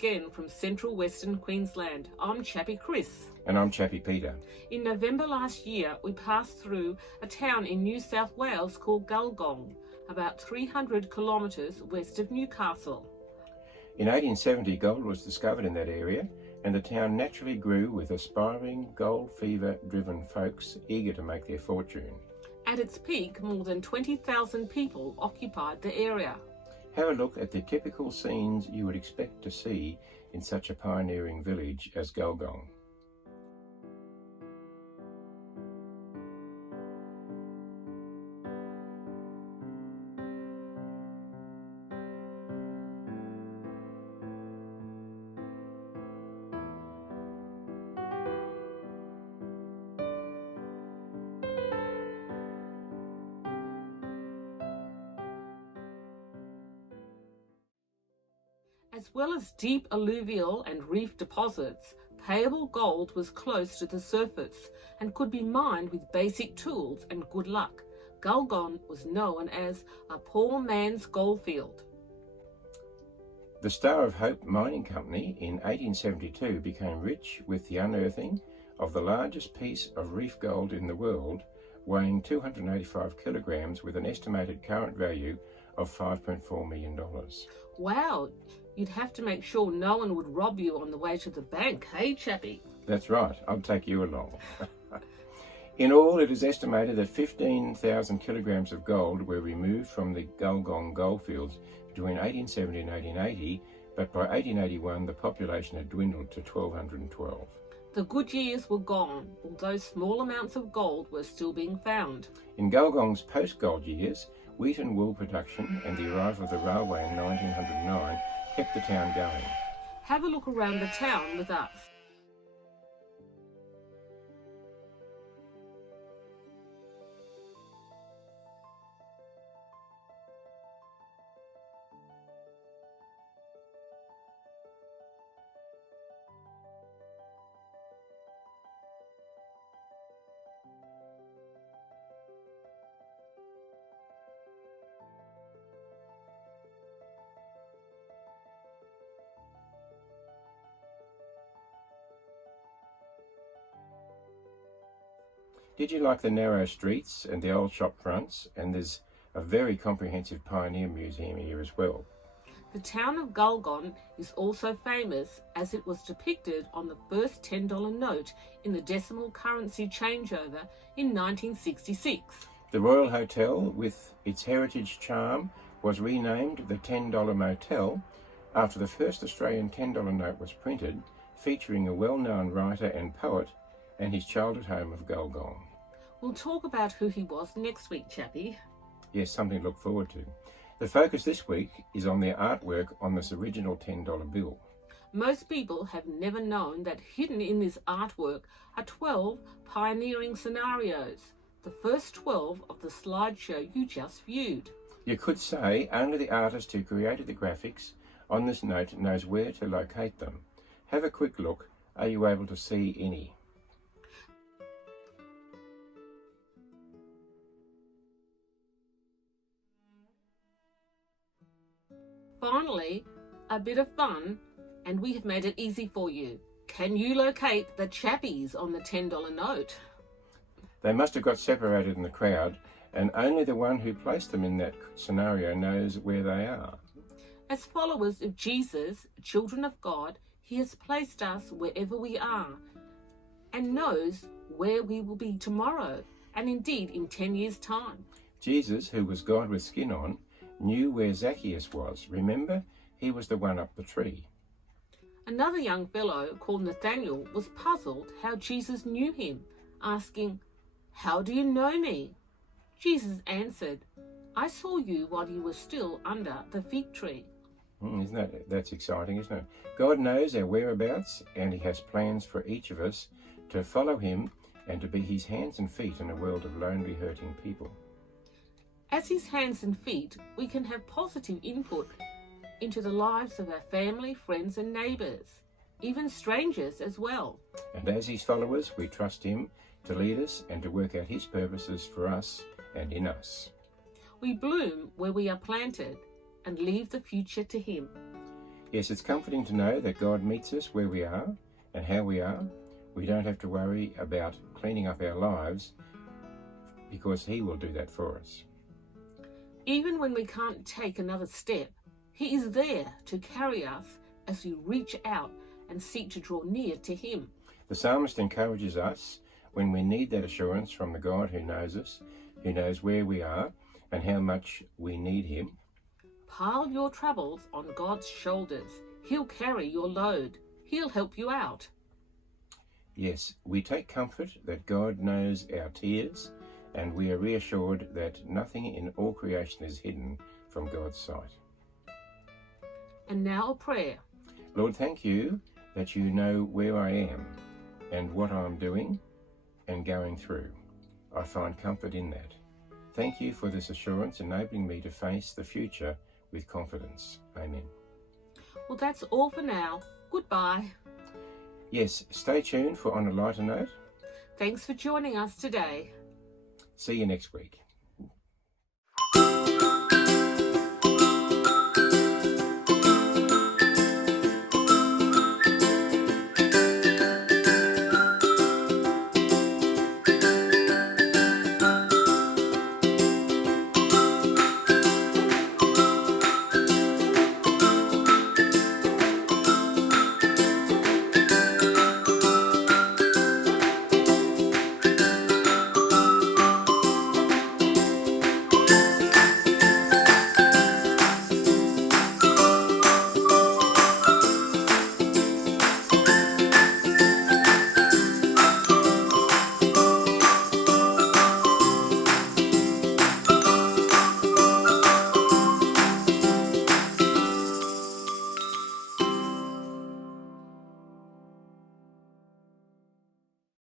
again from central Western Queensland. I'm Chappie Chris. And I'm Chappie Peter. In November last year, we passed through a town in New South Wales called Gulgong, about 300 kilometres west of Newcastle. In 1870, gold was discovered in that area, and the town naturally grew with aspiring, gold fever-driven folks eager to make their fortune. At its peak, more than 20,000 people occupied the area. Have a look at the typical scenes you would expect to see in such a pioneering village as Gulgong. As well as deep alluvial and reef deposits, payable gold was close to the surface and could be mined with basic tools and good luck. Gulgong was known as a poor man's goldfield. The Star of Hope Mining Company in 1872 became rich with the unearthing of the largest piece of reef gold in the world, weighing 285 kilograms with an estimated current value of $5.4 million. Wow, you'd have to make sure no one would rob you on the way to the bank, hey Chappie? That's right, I'll take you along. In all, it is estimated that 15,000 kilograms of gold were removed from the Gulgong goldfields between 1870 and 1880, but by 1881 the population had dwindled to 1,212. The good years were gone, although small amounts of gold were still being found. In Gulgong's post-gold years, wheat and wool production and the arrival of the railway in 1909 kept the town going. Have a look around the town with us. Did you like the narrow streets and the old shop fronts? And there's a very comprehensive pioneer museum here as well. The town of Gulgong is also famous as it was depicted on the first $10 note in the decimal currency changeover in 1966. The Royal Hotel, with its heritage charm, was renamed the $10 Motel after the first Australian $10 note was printed, featuring a well-known writer and poet and his childhood home of Gulgong. We'll talk about who he was next week, Chappie. Yes, something to look forward to. The focus this week is on the artwork on this original $10 bill. Most people have never known that hidden in this artwork are 12 pioneering scenarios, the first 12 of the slideshow you just viewed. You could say only the artist who created the graphics on this note knows where to locate them. Have a quick look. Are you able to see any? Finally, a bit of fun, and we have made it easy for you. Can you locate the Chappies on the $10 note? They must have got separated in the crowd, and only the one who placed them in that scenario knows where they are. As followers of Jesus, children of God, he has placed us wherever we are and knows where we will be tomorrow and indeed in 10 years' time. Jesus, who was God with skin on, knew where Zacchaeus was. Remember, he was the one up the tree. Another young fellow called Nathaniel was puzzled how Jesus knew him, asking, "How do you know me?" Jesus answered, "I saw you while you were still under the fig tree." That's exciting, isn't it? God knows our whereabouts, and he has plans for each of us to follow him and to be his hands and feet in a world of lonely, hurting people. As his hands and feet, we can have positive input into the lives of our family, friends and neighbours, even strangers as well. And as his followers, we trust him to lead us and to work out his purposes for us and in us. We bloom where we are planted and leave the future to him. Yes, it's comforting to know that God meets us where we are and how we are. We don't have to worry about cleaning up our lives because He will do that for us. Even when we can't take another step, He is there to carry us as we reach out and seek to draw near to Him. The psalmist encourages us when we need that assurance from the God who knows us, who knows where we are and how much we need Him. Pile your troubles on God's shoulders. He'll carry your load. He'll help you out. Yes, we take comfort that God knows our tears, and we are reassured that nothing in all creation is hidden from God's sight. And now a prayer. Lord, thank you that you know where I am and what I'm doing and going through. I find comfort in that. Thank you for this assurance, enabling me to face the future with confidence. Amen. Well, that's all for now. Goodbye. Yes, stay tuned for On a Lighter Note. Thanks for joining us today. See you next week.